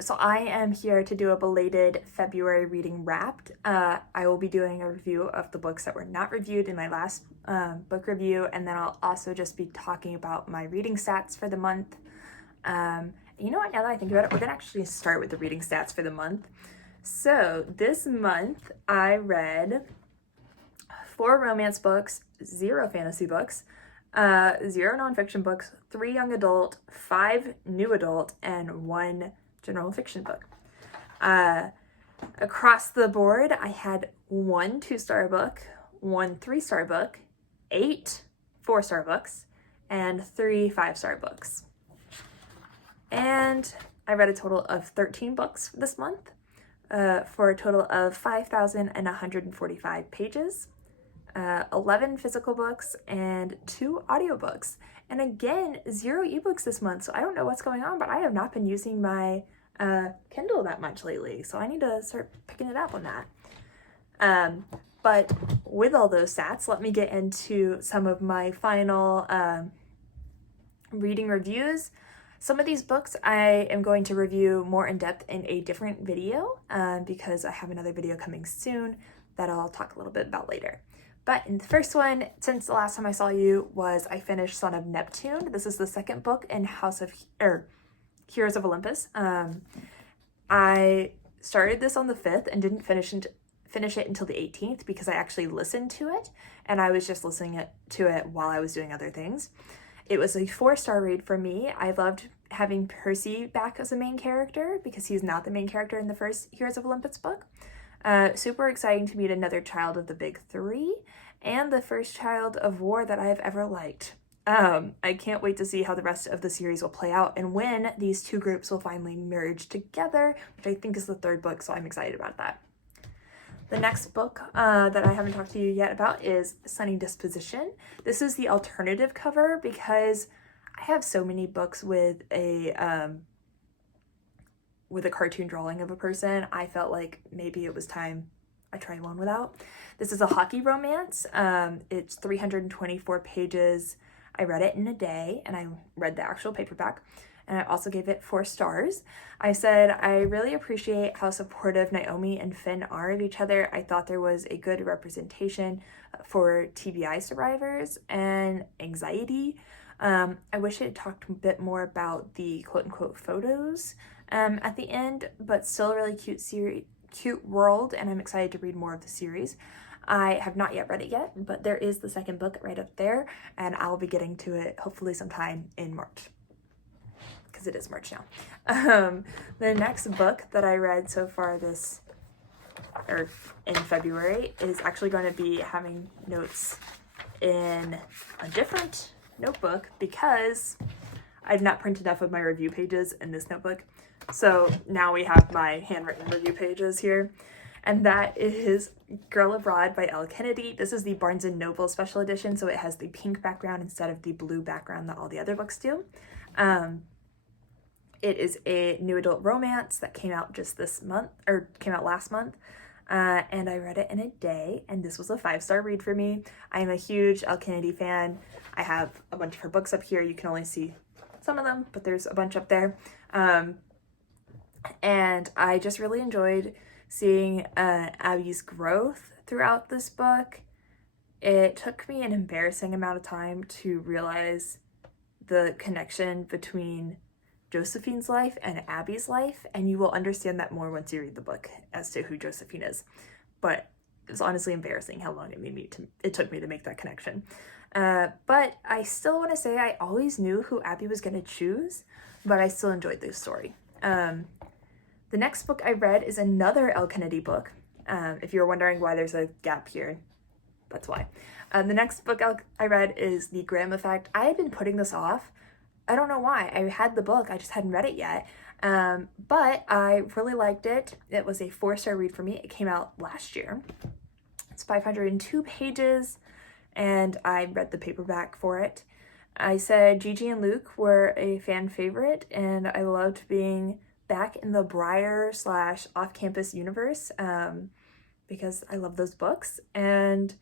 So I am here to do a belated February reading wrapped. I will be doing a review of the books that were not reviewed in my last book review, and then I'll also just be talking about my reading stats for the month. You know what, now that I think about it, we're gonna actually start with the reading stats for the month. So this month I read 4 romance books, 0 fantasy books, 0 nonfiction books, 3 young adult, 5 new adult, and 1 general fiction book. Across the board, I had 1 2-star book, 1 3-star book, 8 4-star books, and 3 5-star books. And I read a total of 13 books this month for a total of 5,145 pages. 11 physical books and 2 audiobooks. And again, 0 ebooks this month, so I don't know what's going on, but I have not been using my Kindle that much lately, so I need to start picking it up on that. But with all those stats, let me get into some of my final reading reviews. Some of these books I am going to review more in depth in a different video because I have another video coming soon that I'll talk a little bit about later. But in the first one, since the last time I saw you I finished Son of Neptune. This is the second book in Heroes of Olympus. I started this on the 5th and didn't finish it until the 18th because I actually listened to it, and I was just listening to it while I was doing other things. It was a 4-star read for me. I loved having Percy back as a main character because he's not the main character in the first Heroes of Olympus book. Super exciting to meet another child of the big 3 and the first child of war that I've ever liked. I can't wait to see how the rest of the series will play out and when these 2 groups will finally merge together, which I think is the 3rd book, so I'm excited about that. The next book that I haven't talked to you yet about is Sunny Disposition. This is the alternative cover because I have so many books with a cartoon drawing of a person. I felt like maybe it was time I tried one without. This is a hockey romance. It's 324 pages. I read it in a day, and I read the actual paperback, and I also gave it 4 stars. I said, I really appreciate how supportive Naomi and Finn are of each other. I thought there was a good representation for TBI survivors and anxiety. I wish it talked a bit more about the quote-unquote photos at the end, but still a really cute world, and I'm excited to read more of the series. I have not yet read it yet, but there is the second book right up there, and I'll be getting to it hopefully sometime in March, because it is March now. The next book that I read so far in February is actually going to be having notes in a different notebook because I've not printed enough of my review pages in this notebook. So now we have my handwritten review pages here, and that is Girl Abroad by Elle Kennedy. This is the Barnes & Noble special edition, so it has the pink background instead of the blue background that all the other books do. It is a new adult romance that came out last month, and I read it in a day, and this was a 5-star read for me. I am a huge Elle Kennedy fan. I have a bunch of her books up here. You can only see some of them, but there's a bunch up there. And I just really enjoyed seeing Abby's growth throughout this book. It took me an embarrassing amount of time to realize the connection between Josephine's life and Abby's life, and you will understand that more once you read the book as to who Josephine is. But it was honestly embarrassing how long it took me to make that connection. But I still want to say I always knew who Abby was going to choose, but I still enjoyed this story. The next book I read is another Elle Kennedy book. If you're wondering why there's a gap here, that's why. The next book I read is The Graham Effect. I had been putting this off. I don't know why. I had the book, I just hadn't read it yet. But I really liked it. It was a 4-star read for me. It came out last year. It's 502 pages, and I read the paperback for it. I said Gigi and Luke were a fan favorite, and I loved being back in the Briar / off-campus universe because I love those books, and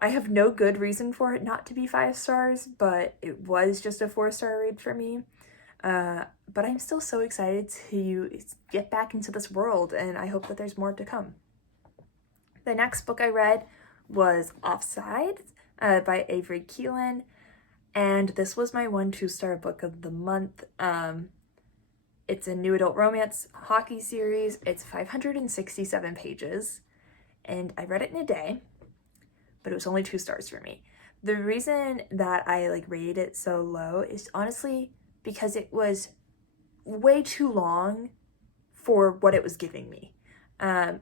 I have no good reason for it not to be 5 stars, but it was just a 4-star read for me. But I'm still so excited to get back into this world, and I hope that there's more to come. The next book I read was Offside by Avery Keelan, and this was my 1-2-star book of the month. It's a new adult romance hockey series. It's 567 pages, and I read it in a day, but it was only 2 stars for me. The reason that I rated it so low is honestly because it was way too long for what it was giving me.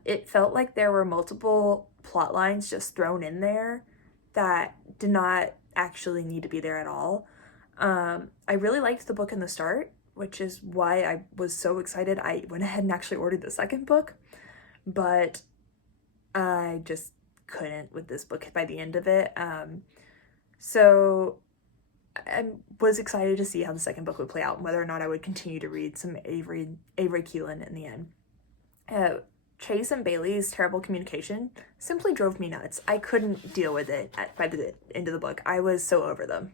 It felt like there were multiple plot lines just thrown in there that did not actually need to be there at all. I really liked the book in the start, which is why I was so excited. I went ahead and actually ordered the second book, but I just couldn't with this book by the end of it. So I was excited to see how the second book would play out and whether or not I would continue to read some Avery Keelan in the end. Chase and Bailey's terrible communication simply drove me nuts. I couldn't deal with it by the end of the book. I was so over them.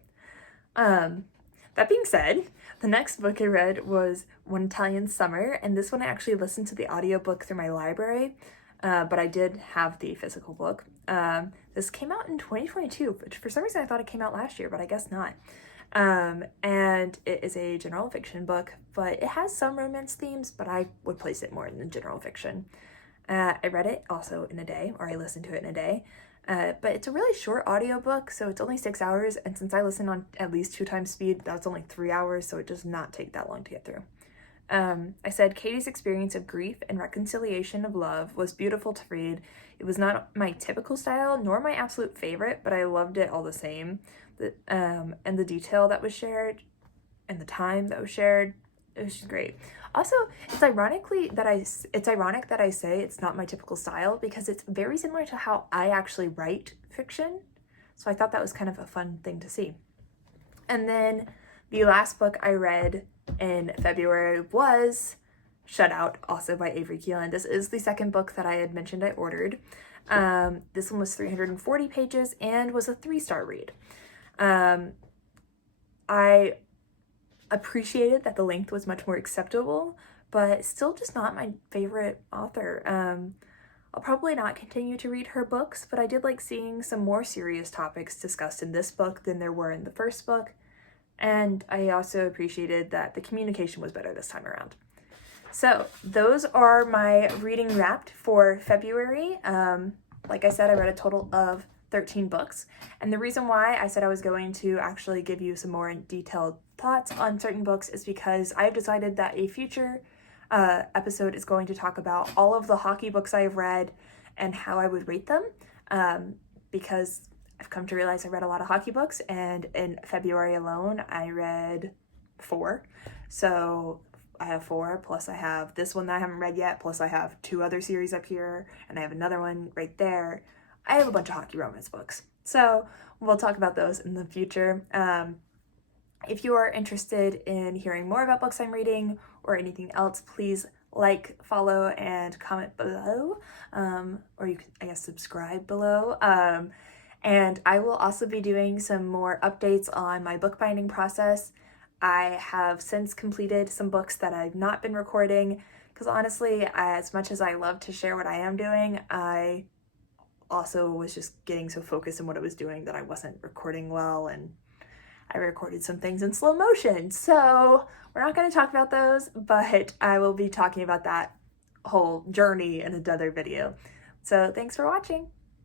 That being said, the next book I read was One Italian Summer, and this one I actually listened to the audiobook through my library, but I did have the physical book. This came out in 2022, which for some reason I thought it came out last year, but I guess not. And it is a general fiction book, but it has some romance themes, but I would place it more in the general fiction. I read it also in a day, or I listened to it in a day, but it's a really short audiobook, so it's only 6 hours, and since I listen on at least 2 times speed, that's only 3 hours, so it does not take that long to get through. I said Katie's experience of grief and reconciliation of love was beautiful to read. It was not my typical style, nor my absolute favorite, but I loved it all the same. And the detail that was shared, and the time that was shared, it was just great. Also, it's ironic that I say it's not my typical style because it's very similar to how I actually write fiction. So I thought that was kind of a fun thing to see. And then the last book I read in February was Shut Out, also by Avery Keelan. This is the second book that I had mentioned I ordered. This one was 340 pages and was a 3-star read. I appreciated that the length was much more acceptable, but still just not my favorite author. I'll probably not continue to read her books, but I did like seeing some more serious topics discussed in this book than there were in the first book, and I also appreciated that the communication was better this time around. So those are my reading wrapped for February. Like I said, I read a total of 13 books, and the reason why I said I was going to actually give you some more detailed thoughts on certain books is because I've decided that a future episode is going to talk about all of the hockey books I've read and how I would rate them, because I've come to realize I read a lot of hockey books, and in February alone I read 4. So I have 4, plus I have this one that I haven't read yet, plus I have 2 other series up here, and I have another one right there. I have a bunch of hockey romance books, so we'll talk about those in the future. If you are interested in hearing more about books I'm reading or anything else, please like, follow, and comment below, or you can, I guess, subscribe below. And I will also be doing some more updates on my bookbinding process. I have since completed some books that I've not been recording, because honestly, as much as I love to share what I am doing, I also was just getting so focused on what I was doing that I wasn't recording well, and I recorded some things in slow motion. So we're not going to talk about those, but I will be talking about that whole journey in another video. So thanks for watching.